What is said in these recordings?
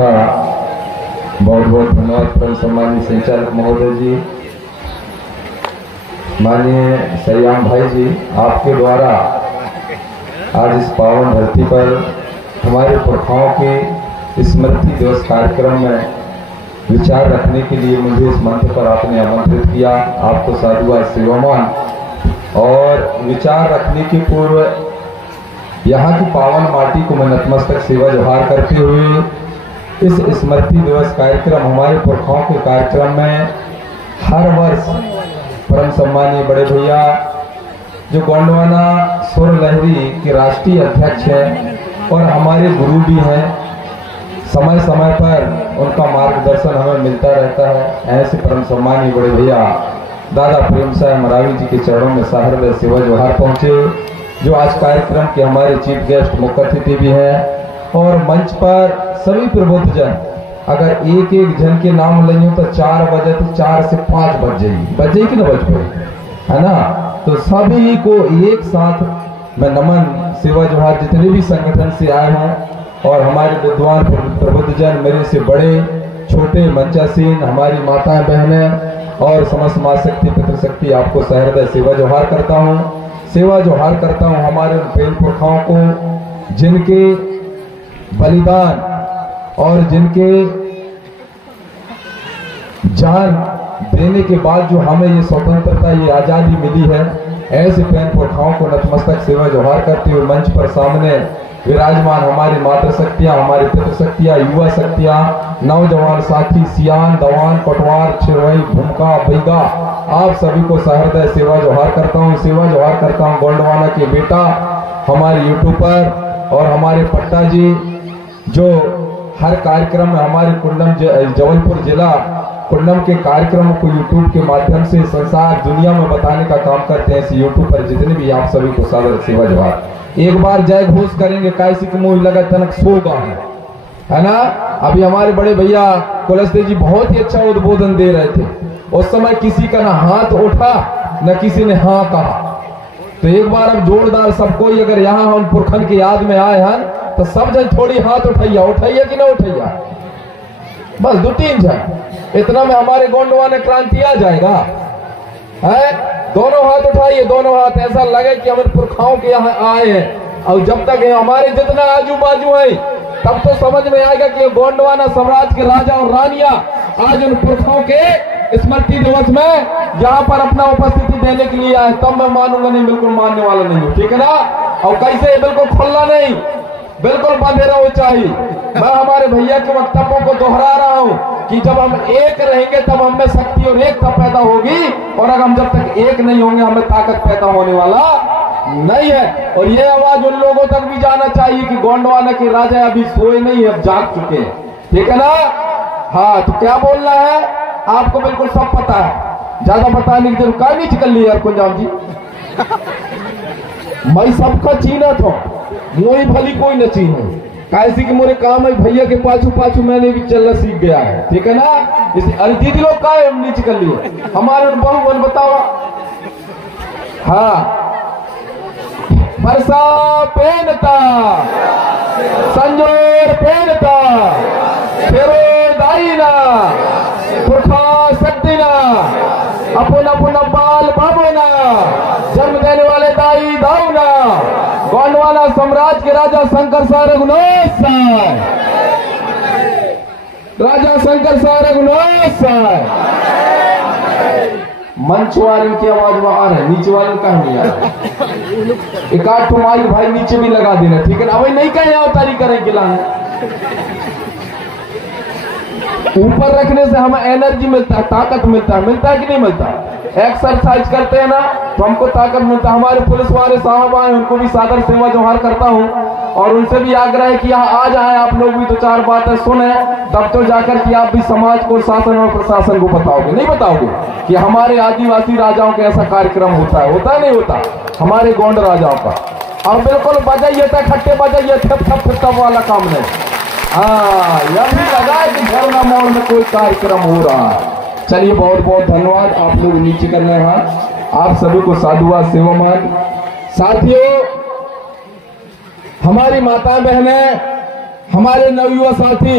तथा बहुत बहुत धन्यवाद परम सम्मानित संचालक महोदय जी, माननीय सयाम भाई जी, आपके द्वारा आज इस पावन धरती पर हमारे पुरखाओं के स्मृति दिवस कार्यक्रम में विचार रखने के लिए मुझे इस मंच पर आपने आमंत्रित किया। आपको साधुवाद सेवामान। और विचार रखने के पूर्व यहाँ की पावन माटी को मैं नतमस्तक सेवा जोहार करते हुए इस स्मृति दिवस कार्यक्रम, हमारे पुरखाओं के कार्यक्रम में हर वर्ष परम सम्मानीय बड़े भैया जो गोंडवाना सुर लहरी के राष्ट्रीय अध्यक्ष हैं और हमारे गुरु भी हैं, समय समय पर उनका मार्गदर्शन हमें मिलता रहता है। ऐसे परम सम्मानीय बड़े भैया दादा प्रेम साहब मरावी जी के चरणों में सहृदय सेवा जोहार पहुँचे, जो आज कार्यक्रम के हमारे चीफ गेस्ट मुख्य अतिथि भी हैं। और मंच पर सभी प्रबुद्ध जन, अगर एक एक जन के नाम लेंगे तो 4 बजे तो 4 से 5 बज जाएगी कि ना बज पाएगी, है ना। तो सभी को एक साथ मैं नमन सेवा जोहार, जितने भी संगठन से आए हैं और हमारे विद्वान प्रबुद्ध जन, मेरे से बड़े छोटे मंचासीन, हमारी माताएं बहनें और समस्त माँ शक्ति पितृशक्ति, आपको सहृदय सेवा जोहार करता हूँ। सेवा जोहार करता हूँ हमारे उन प्रेम पुरखाओं को जिनके बलिदान और जिनके जान देने के बाद जो हमें ये स्वतंत्रता, ये आज़ादी मिली है। ऐसे प्रेम पुरखाओं को नतमस्तक सेवा जोहार करते हुए मंच पर सामने विराजमान हमारी मातृ शक्तियाँ, हमारी पितृशक्तियाँ, युवा शक्तियाँ, नौजवान साथी, सियान, दवान, पटवार, छिरवई, भूमका, बैगा, आप सभी को सहृदय सेवा जोहार करता हूँ। सेवा जोहार करता हूँ गोंडवाना के बेटा, हमारे यूट्यूबर और हमारे पट्टा जी, जो हर कार्यक्रम में हमारे कुंडम जबलपुर जिला कुंडम के कार्यक्रम को यूट्यूब के माध्यम से संसार दुनिया में बताने का काम करते हैं। यूट्यूब पर जितने भी आप सभी को सादर सेवा जोहार। एक बार जय घोष करेंगे, कैसी की मुँह लगा तनक सोगा है ना। अभी हमारे बड़े भैया कुलस्ते जी बहुत ही अच्छा उद्बोधन दे रहे थे। उस समय किसी का ना हाथ उठा न किसी ने हाँ कहा। तो एक बार अब जोरदार सबको, अगर यहाँ हम पुरखन की याद में आए हैं तो सब जन थोड़ी हाथ उठाइया कि ना उठाइया, बस 2-3 जन, इतना में हमारे गोंडवाना क्रांति आ जाएगा। है दोनों हाथ उठाइए, दोनों हाथ, ऐसा लगे कि हमारे पुरखाओं के यहाँ आए हैं। और जब तक हमारे जितना आजू बाजू है तब तो समझ में आएगा कि गोंडवाना साम्राज्य के राजा और रानियां आज उन पुरखाओं के स्मृति दिवस में यहाँ पर अपना उपस्थिति देने के लिए आए। तब मैं मानूंगा, नहीं बिल्कुल मानने वाला नहीं हूँ, ठीक है ना। और कैसे बिल्कुल खुला नहीं, बिल्कुल बंधेरा ऊंचाई। मैं हमारे भैया के वक्तव्यों को दोहरा रहा हूँ कि जब हम एक रहेंगे तब हमें शक्ति और एकता पैदा होगी, और अगर हम जब तक एक नहीं होंगे हमें ताकत पैदा होने वाला नहीं है। और ये आवाज उन लोगों तक भी जाना चाहिए कि गोंडवाना के राजा अभी सोए नहीं, अब जाग चुके हैं, ठीक है ना। हाँ, तो क्या बोलना है आपको बिल्कुल सब पता है, ज्यादा बताने की जरूरत का नहीं। चिकन लिया यार कुंजाम जी, मैं सबका चीनत हूँ, मोई भली कोई न चीनू, कैसी कि मोरे काम है भैया के पाछू पाछू मैंने भी चलना सीख गया है, ठीक है ना। इसे अरे दीदी लोग का है नीचे कर लिए हमारे बहु मन बताओ। हाँ, बरसा पहनता, संजोर पहनता, फेरो दाईना, पुरखा सत्तीना, अपन अपन बाल बाबोना, जन्म देने वाले दाई दाऊना, गोंडवाना साम्राज्य के राजा शंकर शाह रघुनाथ साहब, राजा शंकर शाह रघुनाथ साहब। मंच वाले की आवाज बाहर है, नीचे वाले का नहीं आ रहा। एक आठ माइक भाई नीचे भी लगा देना, ठीक है ना। अभी नहीं कहे तारी करेंगे लाने, ऊपर रखने से हमें एनर्जी मिलता है, ताकत मिलता है कि नहीं मिलता। एक्सरसाइज करते हैं ना तो हमको ताकत मिलता है। हमारे पुलिस वाले साहब आए, उनको भी सादर सेवा जोहार करता हूँ और उनसे भी आग्रह है कि यहाँ आ जाए आप लोग भी, तो 4 बातें सुने, तब तो जाकर कि आप भी समाज को, शासन और प्रशासन को बताओगे। नहीं बताओगे कि हमारे आदिवासी राजाओं का ऐसा कार्यक्रम होता है नहीं होता, हमारे गोंड राजाओं का। और बिल्कुल बजाइए था, खट्टे बजाइए, थप वाला काम नहीं। हाँ, यह भी लगा है कि झरना मोड़ में कोई कार्यक्रम हो रहा है। चलिए, बहुत बहुत धन्यवाद। आप लोग नीचे कर रहे हैं, आप सभी को साधुवाद सेवामान। साथियों, हमारी माताएं बहनें, हमारे नवयुवा साथी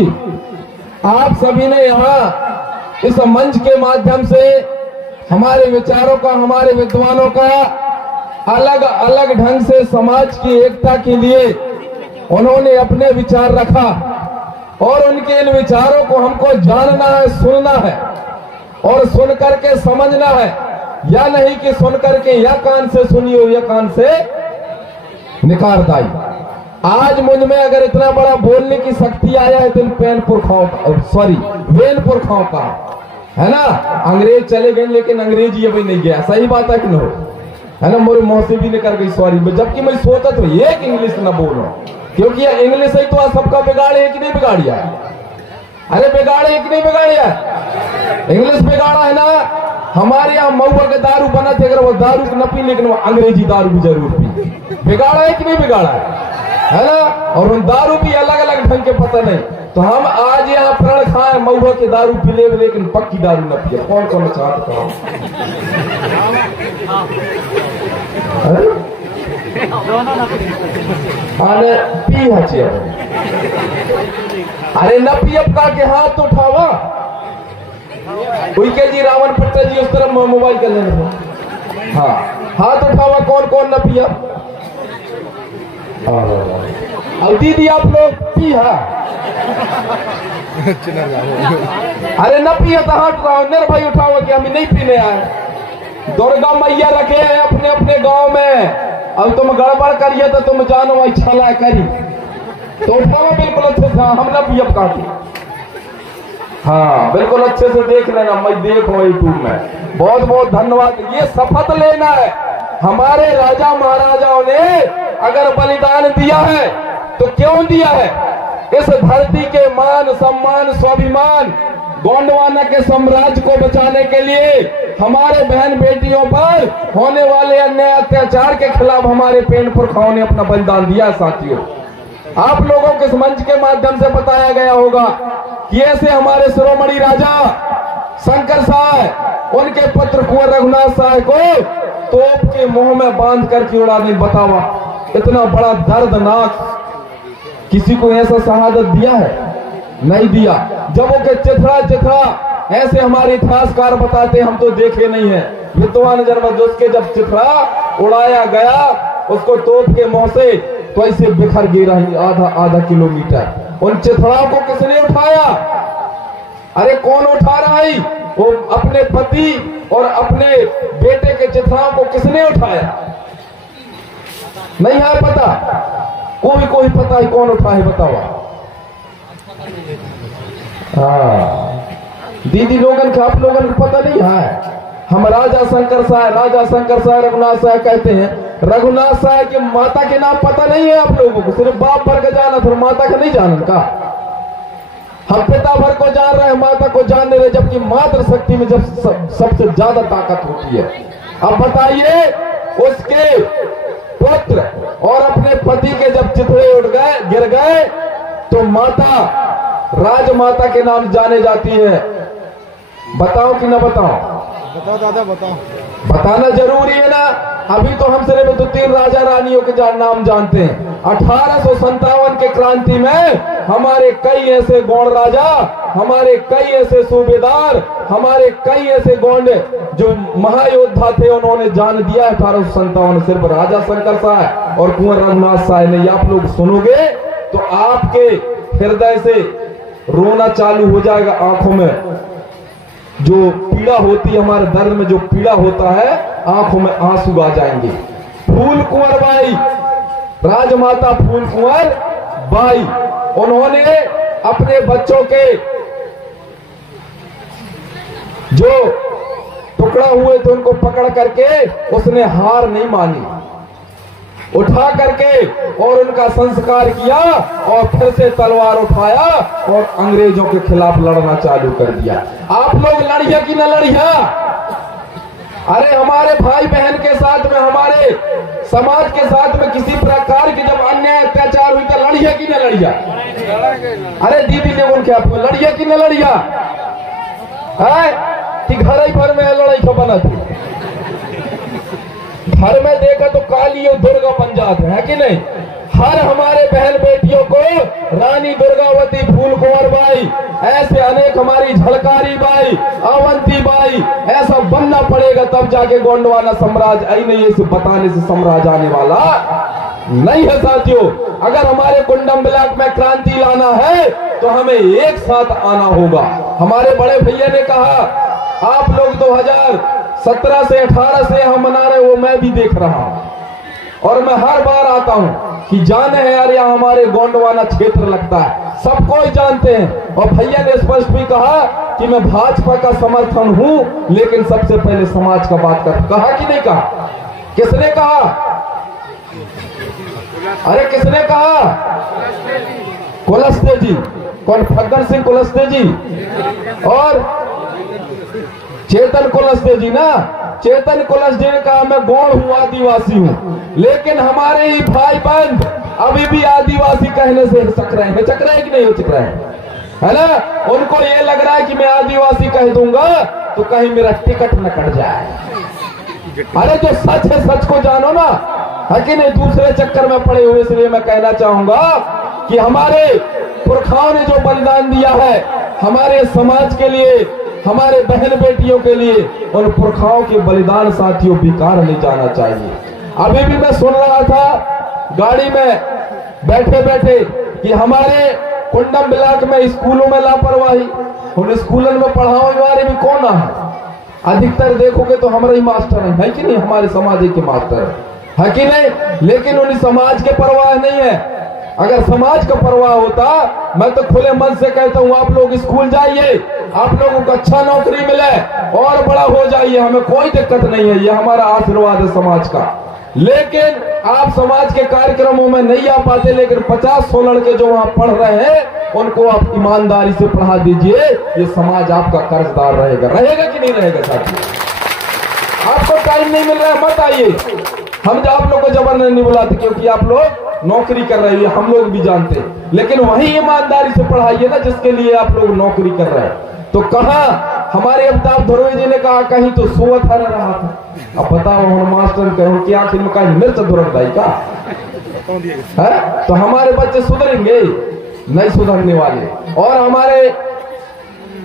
आप सभी ने यहाँ इस मंच के माध्यम से हमारे विचारों का, हमारे विद्वानों का अलग अलग ढंग से समाज की एकता के लिए उन्होंने अपने विचार रखा और उनके इन विचारों को हमको जानना है, सुनना है और सुन करके समझना है, या नहीं कि सुन करके या कान से सुनी हो या कान से निकाल दाई। आज मुझ में अगर इतना बड़ा बोलने की शक्ति आया है तो वेन पुरखाओं का है ना। अंग्रेज चले गए लेकिन अंग्रेजी अभी नहीं गया, सही बात है कि नहीं है ना। मेरे मौसी भी निकल गई सॉरी, जबकि मैं सोचा तो एक इंग्लिश न बोलो, क्योंकि इंग्लिश ही तो सबका बिगाड़े है कि नहीं बिगाड़िया। अरे बिगाड़े कि नहीं बिगाड़िया, इंग्लिश बिगाड़ा है ना। हमारे यहाँ महुआ के दारू बना थे, अगर वो दारू न पी लेकिन वो अंग्रेजी दारू भी जरूर पी। बिगाड़ा है कि नहीं बिगाड़ा है ना। और उन दारू भी अलग अलग ढंग के पता नहीं। तो हम आज यहाँ प्रण खाए महुआ के दारू पी ले लेकिन पक्की दारू न पिए। कौन कौन चाहता अरे पी हचिए, अरे न पी अब का के हाथ तो उठावा। के जी रावण पट्टा जी उस तरफ मोबाइल कर लेने। हाँ हाथ उठावा, कौन कौन न पिया। अब दीदी आप लोग पिया, अरे न पिया तो हाथ उठाओ। नर भाई उठाओ कि हम नहीं पीने आए। दुर्गा मैया रखे हैं अपने अपने गांव में, अब तुम गड़बड़ करिए तो तुम जानो छला करी तो उठाओ बिल्कुल अच्छे से। हम न पियब काफी, हाँ बिल्कुल अच्छे से देख लेना, मैं देखो यूट्यूब में। बहुत बहुत धन्यवाद। ये शपथ लेना है, हमारे राजा महाराजाओं ने अगर बलिदान दिया है तो क्यों दिया है। इस धरती के मान सम्मान स्वाभिमान गोंडवाना के साम्राज्य को बचाने के लिए, हमारे बहन बेटियों पर होने वाले अन्याय अत्याचार के खिलाफ हमारे पेड़ पुरखाओं ने अपना बलिदान दिया। साथियों आप लोगों के इस मंच के माध्यम से बताया गया होगा कि ऐसे हमारे शिरोमणि राजा शंकर साहब उनके पुत्र कुंवर रघुनाथ साहब को तोप के मुंह में बांध करके उड़ा दी। बतावा इतना बड़ा दर्दनाक, किसी को ऐसा शहादत दिया है? नहीं दिया। जब वो के चिथड़ा ऐसे हमारे इतिहासकार बताते, हम तो देखे नहीं है। विद्वान जन्मदोष के जब चिथड़ा उड़ाया गया उसको तोप के मुंह से, तो ऐसे बिखर गिरा आधा किलोमीटर। उन चिथड़ाओं को किसने उठाया? अरे कौन उठा रहा है? वो अपने पति और अपने बेटे के चिथड़ाओं को किसने उठाया? नहीं है पता? कोई पता है कौन उठा है? बताओ। हाँ दीदी लोगन का, आप लोगन को पता नहीं है। हम राजा शंकर साहब रघुनाथ साहब कहते हैं। रघुनाथ साहब की माता के नाम पता नहीं है आप लोगों को? सिर्फ बाप भर का जाना था, माता का नहीं जाना का। हम पिता भर को जान रहे हैं, माता को जानने रहे, जबकि मातृ शक्ति में जब सबसे ज्यादा ताकत होती है। अब बताइए उसके पुत्र और अपने पति के जब चिथड़े उठ गए, गिर गए, तो माता राजमाता के नाम जाने जाती है। बताओ कि ना बताओ? बताओ दादा बताओ। बताना जरूरी है ना। अभी तो हम सिर्फ 2-3 राजा रानियों के नाम जानते हैं। 1857 के क्रांति में हमारे कई ऐसे गौंड राजा, हमारे कई ऐसे सूबेदार, हमारे कई ऐसे गौंड जो महायोद्धा थे, उन्होंने जान दिया 1857। सिर्फ राजा शंकर साहब और कुंवर रघुनाथ साहब ने। आप लोग सुनोगे तो आपके हृदय से रोना चालू हो जाएगा। आंखों में जो पीड़ा होती है, हमारे दर्द में जो पीड़ा होता है, आंखों में आंसू आ जाएंगे। फूल कुंवर बाई, राजमाता फूल कुंवर बाई, उन्होंने अपने बच्चों के जो टुकड़ा हुए थे उनको पकड़ करके उसने हार नहीं मानी, उठा करके और उनका संस्कार किया और फिर से तलवार उठाया और अंग्रेजों के खिलाफ लड़ना चालू कर दिया। आप लोग लड़िया कि न लड़िया? अरे हमारे भाई बहन के साथ में, हमारे समाज के साथ में किसी प्रकार की जब अन्याय अत्याचार हुई तो लड़िया कि न लड़िया? अरे दीदी ने उनके आपको लड़िया कि न लड़िया है कि घर ही भर में लड़ाई खबना थी। घर में देखा तो काली और दुर्गा बन जाते हैं कि नहीं? हर हमारे बहन बेटियों को रानी दुर्गावती, फूल कुंवर बाई, ऐसे अनेक हमारी झलकारी बाई, अवंती बाई, ऐसा बनना पड़ेगा तब जाके गोंडवाना साम्राज्य। आई नहीं, इसे बताने से साम्राज्य आने वाला नहीं है साथियों। अगर हमारे कुंडम ब्लॉक में क्रांति लाना है तो हमें एक साथ आना होगा। हमारे बड़े भैया ने कहा आप लोग 2017 से 18 से हम मना रहे, वो मैं भी देख रहा हूं और मैं हर बार आता हूं कि जाने हैं यार यहाँ हमारे गोंडवाना क्षेत्र लगता है, सब कोई जानते हैं। और भैया ने स्पष्ट भी कहा कि मैं भाजपा का समर्थन हूं लेकिन सबसे पहले समाज का बात कर। कहा कि नहीं कहा? किसने कहा? अरे किसने कहा? कुलस्ते जी। कौन? फग्गन सिंह कुलस्ते जी और चेतन कुलस्ते जी ना। चेतन कुलस्ते ने कहा मैं गौड़ हूं, आदिवासी हूं, लेकिन हमारे ही भाई बहन अभी भी आदिवासी कहने से हिचक रहे हैं। हिचक रहे हैं कि नहीं हिचक रहे हैं? है ना? उनको ये लग रहा है कि मैं आदिवासी कह दूंगा तो कहीं मेरा टिकट न कट जाए। अरे जो सच है सच को जानो ना, है कि नहीं? दूसरे चक्कर में पड़े हुए। इसलिए मैं कहना चाहूंगा कि हमारे पुरखाओं ने जो बलिदान दिया है हमारे समाज के लिए, हमारे बहन बेटियों के लिए, उन पुरखाओं के बलिदान साथियों बेकार नहीं जाना चाहिए। अभी भी मैं सुन रहा था गाड़ी में बैठे बैठे कि हमारे कुंडम ब्लॉक में स्कूलों में लापरवाही, उन स्कूलों में पढ़ाने वाले भी कौन है? अधिकतर देखोगे तो हमारे ही मास्टर है कि नहीं? हमारे समाज के मास्टर है कि नहीं? लेकिन उन्हें समाज के परवाह नहीं है। अगर समाज का परवाह होता, मैं तो खुले मन से कहता हूं आप लोग स्कूल जाइए, आप लोगों को अच्छा नौकरी मिले और बड़ा हो जाइए, हमें कोई दिक्कत नहीं है, ये हमारा आशीर्वाद है समाज का। लेकिन आप समाज के कार्यक्रमों में नहीं आ पाते, लेकिन 50-100 लड़के जो वहां पढ़ रहे हैं उनको आप ईमानदारी से पढ़ा दीजिए, ये समाज आपका कर्जदार रहेगा। रहेगा कि नहीं रहेगा साथियों? आपको टाइम नहीं मिल रहा है, मत आइए। हम आप लोग को जबरदस्ती नहीं बुलाते क्योंकि आप लोग नौकरी कर रहे हैं, हम लोग भी जानते हैं, लेकिन वही ईमानदारी से पढ़ाइए ना जिसके लिए आप लोग नौकरी कर रहे हैं। तो कहा हमारे अमिताभ धुर्वे जी ने कहा कहीं तो सोवत हर रहा था। अब बताओ हम मास्टर कहूं कि आखिर में कहीं मिर्च धुरंदाई का है? तो हमारे बच्चे सुधरेंगे? नहीं सुधरने वाले। और हमारे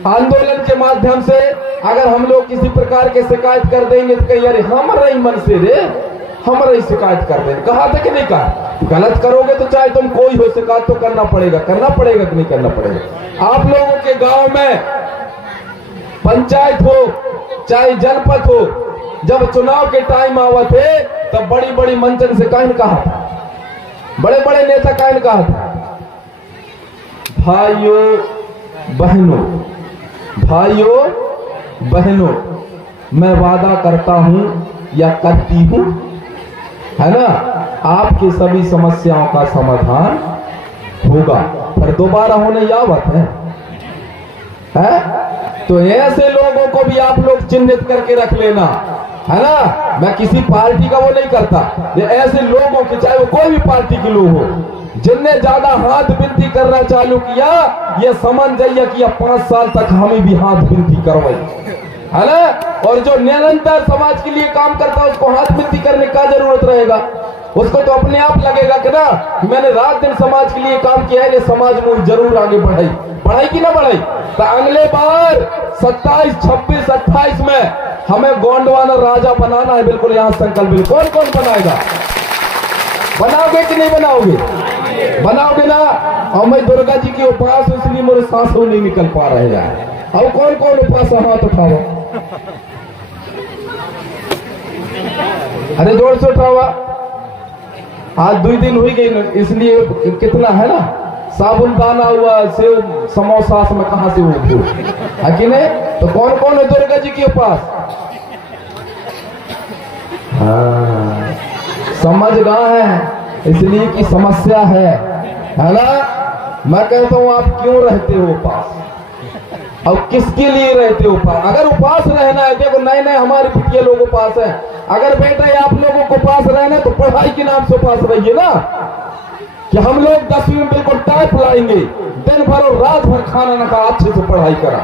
आंदोलन के माध्यम से अगर हम लोग किसी प्रकार के शिकायत कर देंगे तो कहीं यार हमारा ही मन से रे, हमारा ही शिकायत कर देंगे। कहा था कि नहीं कहा? गलत करोगे तो चाहे तुम कोई हो शिकायत तो करना पड़ेगा। करना पड़ेगा कि नहीं करना पड़ेगा? आप लोगों के गांव में पंचायत हो चाहे जनपद हो, जब चुनाव के टाइम आवा थे तब बड़ी बड़ी मंचन से कहन कहा था, बड़े बड़े नेता कहन कहा था, भाइयों बहनों, भाइयों बहनों, मैं वादा करता हूं या करती हूं, है ना, आपकी सभी समस्याओं का समाधान होगा। फिर दोबारा होने यावत है? तो ऐसे लोगों को भी आप लोग चिन्हित करके रख लेना, है ना। मैं किसी पार्टी का वो नहीं करता, ये ऐसे लोगों के, चाहे वो कोई भी पार्टी के लोग हो, जिनने ज्यादा हाथ बिनती करना चालू किया, ये समझ जाइए कि 5 साल तक हमें भी हाथ बिनती करवाई, है ना। और जो निरंतर समाज के लिए काम करता है उसको हाथ बिनती करने का जरूरत रहेगा? उसको तो अपने आप लगेगा कि ना मैंने रात दिन समाज के लिए काम किया है, ये समाज में जरूर आगे बढ़ाई, बढ़ाई कि ना बढ़ाई। तो अगले बार 27, 26, 28 में हमें गोंडवाना राजा बनाना है। बिल्कुल यहाँ संकल्प। कौन कौन बनाएगा? बनाओगे कि नहीं बनाओगे? बनाओगे ना। और मैं दुर्गा जी के उपास, इसलिए मेरे सांस नहीं निकल पा रहे हैं। अब कौन कौन उपास हाथ उठाओ? अरे जोर से उठाओ। आज 2 दिन हुई गई, इसलिए कितना है ना, साबुन दाना हुआ, सेव समोसा में कहां से हो है कि नहीं? तो कौन कौन है दुर्गा जी के पास? हाँ, समझ गए हैं, इसलिए की समस्या है ना। मैं कहता हूं आप क्यों रहते हो उपास, और किसके लिए रहते हो उपास? अगर उपास रहना है, देखो नए नए हमारे पिटिया लोग उपास है। अगर बेटा आप लोगों को उपास रहना है तो पढ़ाई के नाम से उपास रहिए ना, कि हम लोग 10वीं में बिल्कुल टाइप लाएंगे, दिन भर और रात भर खाना ना खा, अच्छे से पढ़ाई करा।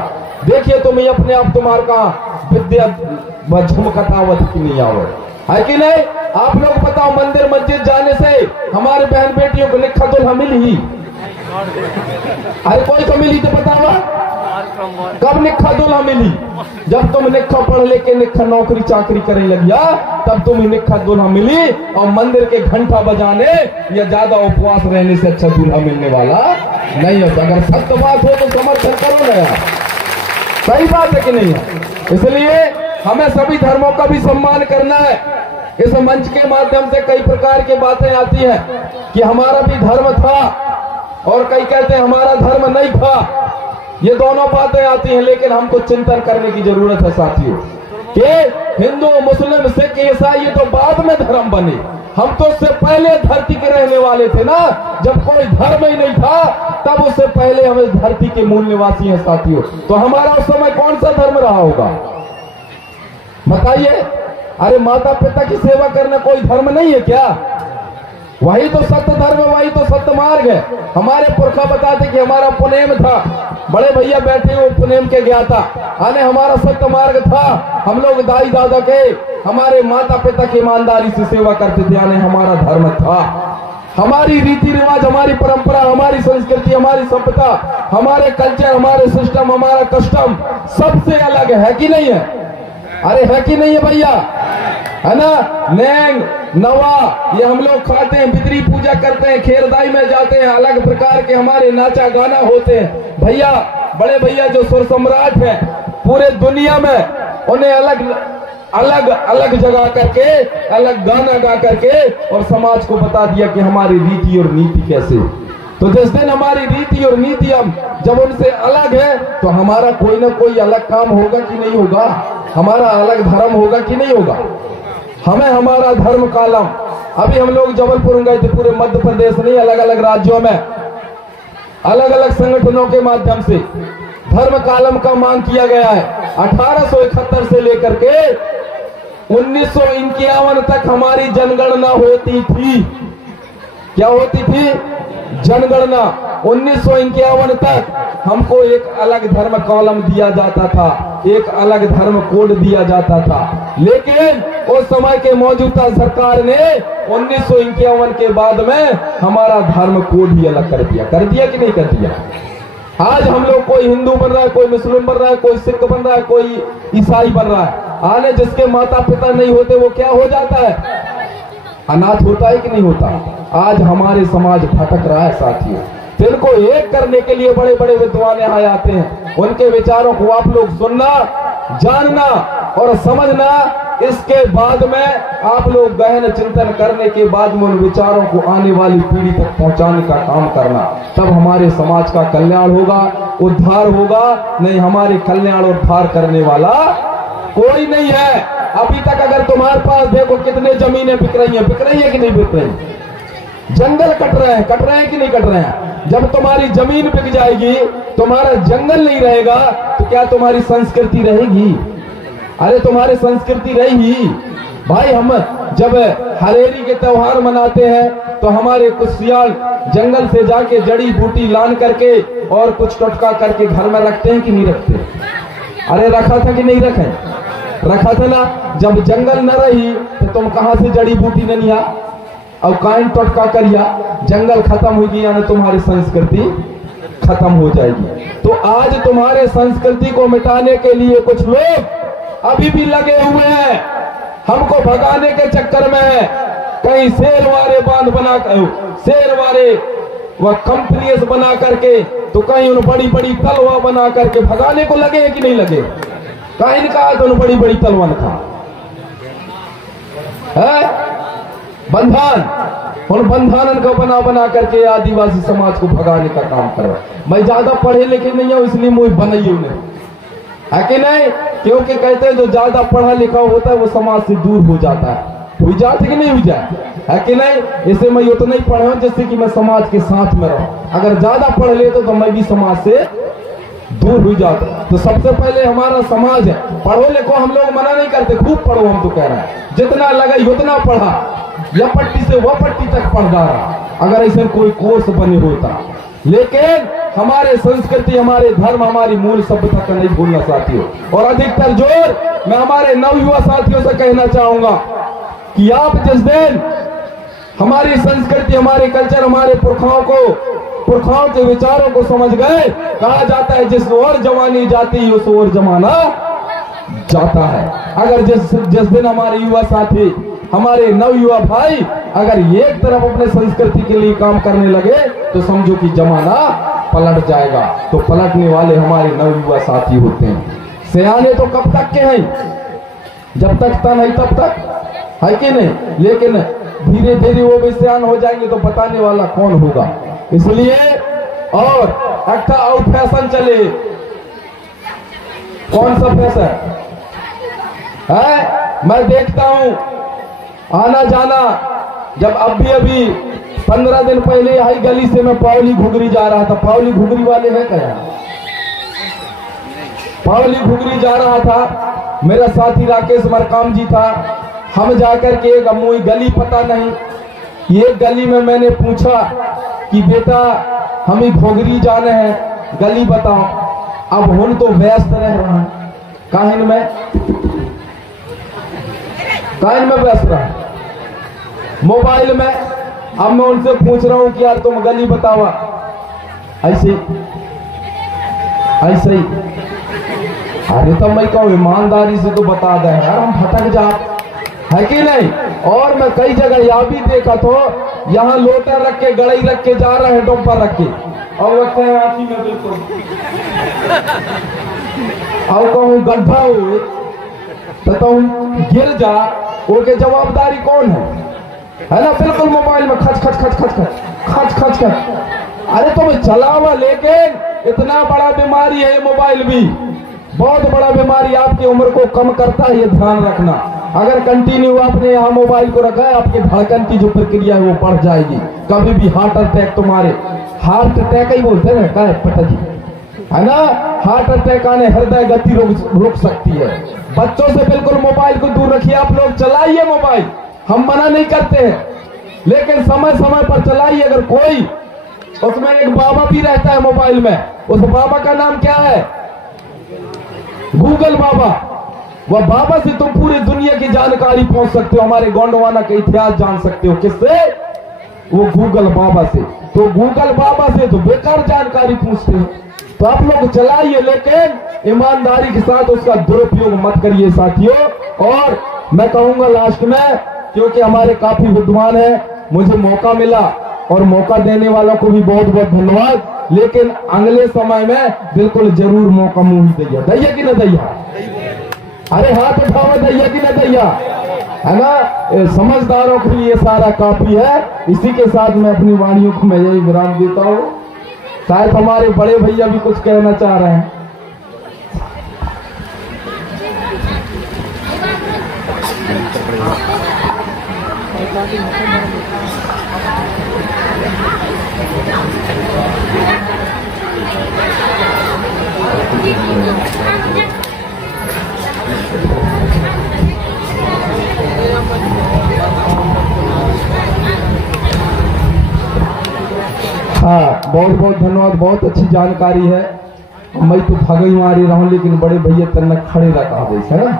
देखिए तुम्हें अपने आप तुम्हारे का विद्या झुमकतावत की नहीं आवत, है कि नहीं? आप लोग बताओ, मंदिर मस्जिद जाने से हमारे बहन बेटियों को निक्खा दुल्हा मिली ही? अरे कोई तो मिली तो बताओ, कब निक्खा दुल्हा मिली? जब तुम निक्खा पढ़ लेके निक्खा नौकरी चाकरी करने लगिया, तब तुम्हें निक्खा दुल्हा मिली। और मंदिर के घंटा बजाने या ज्यादा उपवास रहने से अच्छा दूल्हा मिलने वाला नहीं होता। अगर सत्य बात हो तो समर्थन करो ना यार, सही बात है कि नहीं है? इसलिए हमें सभी धर्मों का भी सम्मान करना है। इस मंच के माध्यम से कई प्रकार की बातें आती हैं कि हमारा भी धर्म था, और कई कहते हैं हमारा धर्म नहीं था। ये दोनों बातें आती हैं, लेकिन हमको चिंतन करने की जरूरत है साथियों कि हिंदू मुस्लिम सिख ईसाई ये तो बाद में धर्म बने, हम तो उससे पहले धरती के रहने वाले थे ना। जब कोई धर्म ही नहीं था, तब उससे पहले हम इस धरती के मूल निवासी हैं साथियों। तो हमारा उस समय कौन सा धर्म रहा होगा, बताइए? अरे माता पिता की सेवा करना कोई धर्म नहीं है क्या? वही तो सत्य धर्म, वही तो सत्य मार्ग है। हमारे पुरखा बताते कि हमारा पुनेम था, बड़े भैया बैठे हुए पुनेम के ज्ञाता, आने हमारा सत्य मार्ग था। हम लोग दाई दादा के, हमारे माता पिता की ईमानदारी से सेवा करते थे, आने हमारा धर्म था। हमारी रीति रिवाज, हमारी परंपरा, हमारी संस्कृति, हमारी सभ्यता, हमारे कल्चर, हमारे सिस्टम, हमारा कस्टम सबसे अलग है कि नहीं है? अरे है कि नहीं है भैया? है ना? नेंग नवा ये हम लोग खाते हैं, बिदरी पूजा करते हैं, खेरदाई में जाते हैं, अलग प्रकार के हमारे नाचा गाना होते हैं। भैया, बड़े भैया जो सुर सम्राट हैं पूरे दुनिया में, उन्हें अलग अलग अलग जगह करके, अलग गाना गा करके और समाज को बता दिया कि हमारी रीति और नीति कैसे। तो जिस दिन हमारी रीति और नीति हम जब उनसे अलग है, तो हमारा कोई ना कोई अलग काम होगा कि नहीं होगा? हमारा अलग धर्म होगा कि नहीं होगा? हमें हमारा धर्म कालम, अभी हम लोग जबलपुर गए थे, पूरे मध्य प्रदेश नहीं, अलग अलग राज्यों में अलग अलग संगठनों के माध्यम से धर्म कालम का मांग किया गया है। 1871 से लेकर के 1951 तक हमारी जनगणना होती थी। क्या होती थी? जनगणना। 1951 तक हमको एक अलग धर्म कॉलम दिया जाता था, एक अलग धर्म कोड दिया जाता था। लेकिन उस समय के मौजूदा सरकार ने 1951 के बाद में हमारा धर्म कोड ही अलग कर दिया कि नहीं कर दिया? आज हम लोग, कोई हिंदू बन रहा है, कोई मुस्लिम बन रहा है, कोई सिख बन रहा है, कोई ईसाई बन रहा है। आने जिसके माता पिता नहीं होते वो क्या हो जाता है? अनाथ होता है कि नहीं होता? आज हमारे समाज भटक रहा है साथियों। तो इनको एक करने के लिए बड़े बड़े विद्वान यहाँ आते हैं, उनके विचारों को आप लोग सुनना, जानना और समझना। इसके बाद में आप लोग गहन चिंतन करने के बाद में उन विचारों को आने वाली पीढ़ी तक पहुंचाने का काम करना, तब हमारे समाज का कल्याण होगा, उद्धार होगा। नहीं, हमारे कल्याण और उद्धार करने वाला कोई नहीं है। अभी तक अगर तुम्हारे पास देखो कितने जमीनें बिक रही है कि नहीं बिक रही? जंगल कट रहे हैं कि नहीं कट रहे हैं? जब तुम्हारी जमीन बिक जाएगी, तुम्हारा जंगल नहीं रहेगा, तो क्या तुम्हारी संस्कृति रहेगी? अरे तुम्हारी संस्कृति रहेगी भाई। हम जब हरेरी के त्योहार मनाते हैं तो हमारे कुछ सियाल जंगल से जाके जड़ी बूटी लान करके और कुछ टटका करके घर में रखते हैं कि नहीं रखते? अरे रखा था कि नहीं रखा था ना। जब जंगल न रही तो तुम कहां से जड़ी बूटी नहीं आ और काइन टटका करिया? जंगल खत्म होगी यानी तुम्हारी संस्कृति खत्म हो जाएगी। तो आज तुम्हारे संस्कृति को मिटाने के लिए कुछ लोग अभी भी लगे हुए हैं, हमको भगाने के चक्कर में है। कहीं शेर वाले बांध बना कर, शेर वाले वह कंपनीज बना करके, तो कहीं उन बड़ी बड़ी तलवा बना करके भगाने को लगे कि नहीं लगे? कहीं कहा तो बड़ी बड़ी तलवन का है बंधन, उन बंधन को बना करके आदिवासी समाज को भगाने का काम करो। मैं ज्यादा पढ़े लिखे नहीं हूं, इसलिए मुझे बनाई उन्हें, है कि नहीं? क्योंकि कहते हैं जो ज्यादा पढ़ा लिखा होता है वो समाज से दूर हो जाता है। हुई जाती कि नहीं हुई जाए, है कि नहीं? इसे मैं उतना ही पढ़ा हूं जिससे कि मैं समाज के साथ में रहूं। अगर ज्यादा पढ़ लेते तो मैं भी समाज से दूर हो जाता। तो सबसे पहले हमारा समाज है। पढ़ो लिखो हम लोग मना नहीं करते, खूब पढ़ो, हम तो कह रहे हैं जितना लगा उतना पढ़ा, यह पट्टी से वह पट्टी तक पढ़ रहा, अगर ऐसे कोई कोर्स बने होता। लेकिन हमारे संस्कृति, हमारे धर्म, हमारी मूल सभ्यता का नहीं भूलना साथियों। और अधिकतर जोर मैं हमारे नवयुवा साथियों से कहना चाहूंगा कि आप जिस दिन हमारी संस्कृति, हमारे कल्चर, हमारे पुरखाओं के विचारों को समझ गए, कहा जाता है जिस ओर जवानी जाती उस ओर जमाना जाता है। अगर जिस दिन हमारे युवा साथी, हमारे नव युवा भाई अगर एक तरफ अपने संस्कृति के लिए काम करने लगे तो समझो कि जमाना पलट जाएगा। तो पलटने वाले हमारे नव युवा साथी होते हैं। सियाने तो कब तक के हैं, जब तक तन है तब तक, है कि नहीं? लेकिन धीरे धीरे वो भी सियान हो जाएंगे तो बताने वाला कौन होगा। इसलिए और अच्छा आउट फैशन चले। कौन सा फैशन है? मैं देखता हूं आना जाना। जब अभी 15 दिन पहले आई गली से मैं पावली घुगरी जा रहा था। पावली घुगरी वाले हैं क्या? पावली घुगरी जा रहा था, मेरा साथी राकेश मरकाम जी था। हम जाकर के एक अमुई गली पता नहीं, ये गली में मैंने पूछा कि बेटा हमें घुगरी जाने हैं, गली बताओ। अब हम तो व्यस्त रह रहा है, काहिन में व्यस्त रहा, मोबाइल में। अब मैं उनसे पूछ रहा हूं कि यार तुम गली बतावा, ऐसे ही। अरे तो मैं कहूँ ईमानदारी से तो बता दे यार, हम भटक जा, है कि नहीं? और मैं कई जगह यह भी देखा तो यहाँ लोटा रख के, गड़ई रख के जा रहे हैं, डोंपर रख के, और रखते हैं आंखी में बिल्कुल। और कहूँ गड्ढा हुए तो तुम गिर जा, ओके जवाबदारी कौन है ना? बिल्कुल मोबाइल में खच खच खच खच खच खच खच। अरे तुम्हें चलावा, लेकिन इतना बड़ा बीमारी है ये मोबाइल भी, बहुत बड़ा बीमारी, आपकी उम्र को कम करता है, ये ध्यान रखना। अगर कंटिन्यू आपने यहाँ मोबाइल को रखा है, आपके धड़कन की जो प्रक्रिया है वो बढ़ जाएगी। कभी भी हार्ट अटैक, तुम्हारे हार्ट अटैक ही बोलते हैं ना, क्या है पता जी, है ना? हार्ट अटैक आने, हृदय गति रुक सकती है। बच्चों से बिल्कुल मोबाइल को दूर रखिए। आप लोग चलाइए मोबाइल, हम मना नहीं करते हैं, लेकिन समय समय पर चलाइए। अगर कोई, उसमें एक बाबा भी रहता है मोबाइल में, उस बाबा का नाम क्या है? गूगल बाबा। वह बाबा से तुम पूरी दुनिया की जानकारी पहुंच सकते हो, हमारे गोंडवाना का इतिहास जान सकते हो। किससे? वो गूगल बाबा से। तो गूगल बाबा से तो बेकार जानकारी पूछते हो। तो आप लोग चलाइए, लेकिन ईमानदारी के साथ उसका दुरुपयोग मत करिए साथियों। और मैं कहूंगा लास्ट में, क्योंकि हमारे काफी विद्वान हैं, मुझे मौका मिला और मौका देने वालों को भी बहुत बहुत धन्यवाद। लेकिन अगले समय में बिल्कुल जरूर मौका मुंह दैया, दैया कि न दैया? अरे हाथ उठाओ, दैया कि न दैया, है ना? समझदारों के लिए सारा काफी है। इसी के साथ मैं अपनी वाणियों को मैं यही विराम देता हूँ। शायद हमारे बड़े भैया भी कुछ कहना चाह रहे हैं। हाँ, बहुत बहुत धन्यवाद, बहुत अच्छी जानकारी है। मैं तो थक ही मारी रहा हूँ, लेकिन बड़े भैया तन्नक खड़े रखा जैसे है ना।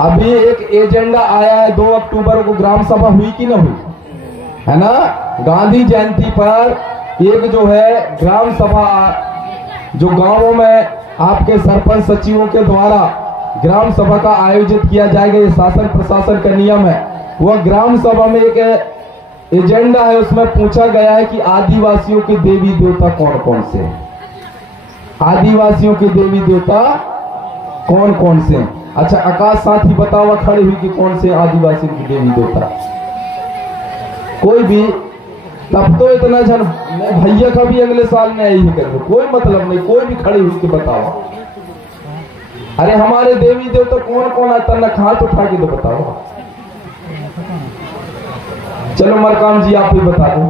अभी एक एजेंडा आया है, 2 अक्टूबर को ग्राम सभा हुई कि न हुई, है ना? गांधी जयंती पर एक जो है ग्राम सभा, जो गांवों में आपके सरपंच सचिवों के द्वारा ग्राम सभा का आयोजित किया जाएगा, ये शासन प्रशासन का नियम है। वह ग्राम सभा में एक एजेंडा है, उसमें पूछा गया है कि आदिवासियों के देवी देवता कौन कौन से हैं? आदिवासियों के देवी देवता कौन कौन से हैं? अच्छा, आकाश साथी बताओ खड़े हुई कि कौन से आदिवासियों के देवी देवता? कोई भी? तब तो इतना जन भैया का भी अगले साल में यही कर, कोई मतलब नहीं, कोई भी खड़े हुई के बताओ। अरे हमारे देवी देवता कौन कौन आता है? हाथ उठा के तो बताओ। चलो मरकाम जी आप भी बता दो।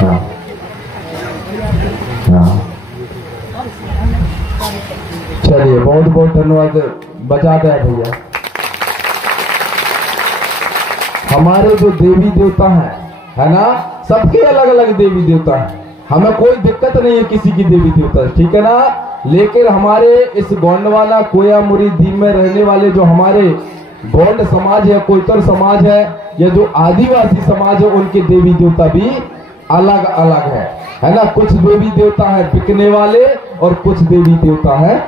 हाँ। हाँ। चलिए, बहुत बहुत धन्यवाद, बजा दे भैया। हमारे जो देवी देवता हैं, है ना, सबके अलग अलग देवी देवता हैं। हमें कोई दिक्कत नहीं है किसी की देवी देवता, ठीक है ना। लेकिन हमारे इस गोंडवाना कोयामुरी द्वीप में रहने वाले जो हमारे गोंड समाज है, कोइतर समाज है, या जो आदिवासी समाज है, उनके देवी देवता भी अलग अलग है ना। कुछ देवी देवता है बिकने वाले और कुछ देवी देवता है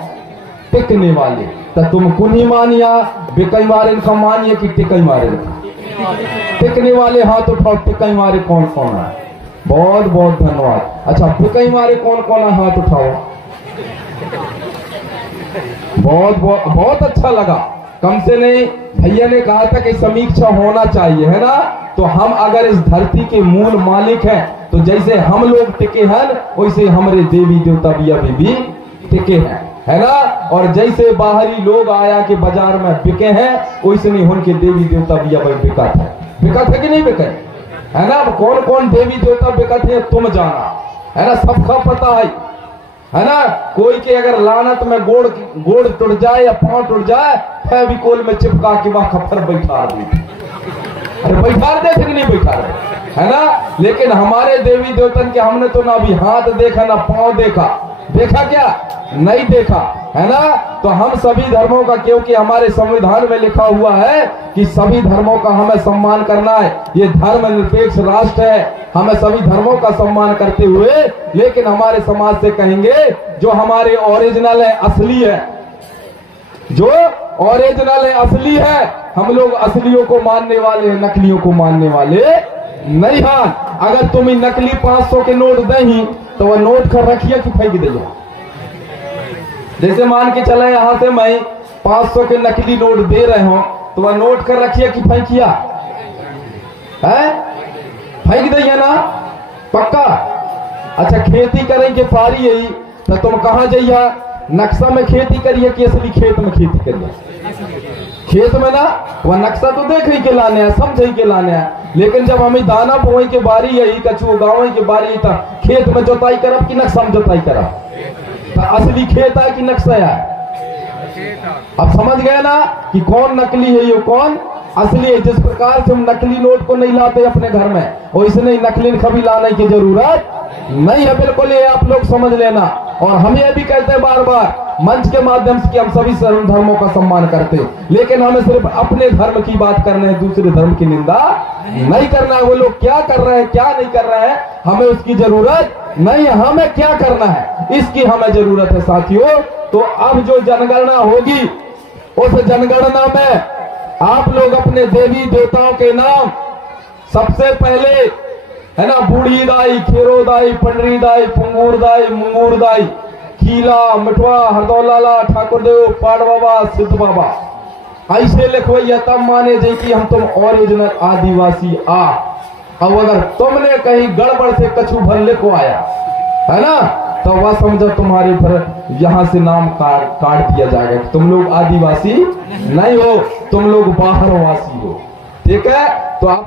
टिकने वाले। तो तुम कुनी मानिया बिकई मारे का मानिए कि टिकई मारे? टिकने वाले हाथ उठाओ। टिकई मारे कौन कौन है? बहुत बहुत धन्यवाद। अच्छा, बिकई मारे कौन कौन है? हाथ उठाओ। बहुत बहुत बहुत अच्छा लगा। कम से नहीं, भैया ने कहा था कि समीक्षा होना चाहिए, है ना। तो हम अगर इस धरती के मूल मालिक हैं, तो जैसे हम लोग टिके हैं वैसे हमारे देवी देवता भी अभी भी टिके हैं, है ना। और जैसे बाहरी लोग आया के बाजार में बिके हैं, वैसे नहीं उनके देवी देवता भी अभी बिकत है। बिकत है कि नहीं बिके? है ना। कौन कौन देवी देवता बिकत है तुम जाना, है ना। सबका पता है ना। कोई के अगर लानत में गोड़ टूट जाए या पांव टूट जाए, फेविकोल में चिपका के वहां खप्पर बैठा दी। अरे बैठा दे कि नहीं बैठा रहे, है ना। लेकिन हमारे देवी देवतन के हमने तो ना अभी हाथ देखा ना पांव देखा। देखा क्या? नहीं देखा, है ना। तो हम सभी धर्मों का, क्योंकि हमारे संविधान में लिखा हुआ है कि सभी धर्मों का हमें सम्मान करना है। ये धर्मनिरपेक्ष राष्ट्र है, हमें सभी धर्मों का सम्मान करते हुए, लेकिन हमारे समाज से कहेंगे जो हमारे ओरिजिनल है, असली है, जो ओरिजिनल है, असली है, हम लोग असलियों को मानने वाले हैं, नकलियों को मानने वाले नहीं। हाँ, अगर तुम नकली 500 के नोट दही तो वह नोट कर रखिए कि फेंक दिया। जैसे मान के चले यहां से मैं 500 के नकली नोट दे रहे हो, तो वह नोट कर रखिए कि फेंकिया है? फेंक दिया ना, पक्का। अच्छा, खेती करेंगे सारी यही, तो तुम कहां जाइए? नक्शा में खेती करिए कि असली खेत में खेती करिए? खेत में ना, वह नक्शा तो देख ही के लाने हैं, समझ ही के लाने हैं। लेकिन जब हमें दाना बोई के बारी यही कछुआ गाँव के बारी था, खेत में जोताई करब कि नक्शा में जोताई करब? तो असली खेत है कि नक्शा है? अब समझ गए ना कि कौन नकली है, ये कौन असली है। जिस प्रकार से हम नकली नोट को नहीं लाते अपने घर में, वैसे नहीं नकली कभी लाने की जरूरत नहीं है। बिल्कुल, ये आप लोग समझ लेना। और हम ये भी कहते हैं बार बार मंच के माध्यम से कि हम सभी धर्मों का सम्मान करते हैं, लेकिन हमें सिर्फ अपने धर्म की बात करना है, दूसरे धर्म की निंदा नहीं करना है। वो लोग क्या कर रहे हैं, क्या नहीं कर रहे हैं, हमें उसकी जरूरत नहीं है। हमें क्या करना है, इसकी हमें जरूरत है साथियों। तो अब जो जनगणना होगी, उस जनगणना में आप लोग अपने देवी देवताओं के नाम सबसे पहले, है ना, बूढ़ी दाई, खेरो दाई, पंडरी दाई, पुंगूर दाई, मुंगूर दाई, खीला, मिठवा, हरदौलाला, ठाकुर देव, पाड़ बाबा, सिद्ध बाबा, ऐसे लिखवैया तब माने जे कि हम तुम ओरिजिनल आदिवासी आ। अब अगर तुमने कहीं गड़बड़ से कछु भर लिखवाया, है ना, तो वह समझो तुम्हारे पर यहां से नाम काट दिया जाएगा। तुम लोग आदिवासी नहीं हो, तुम लोग बाहरवासी हो, ठीक है। तो आप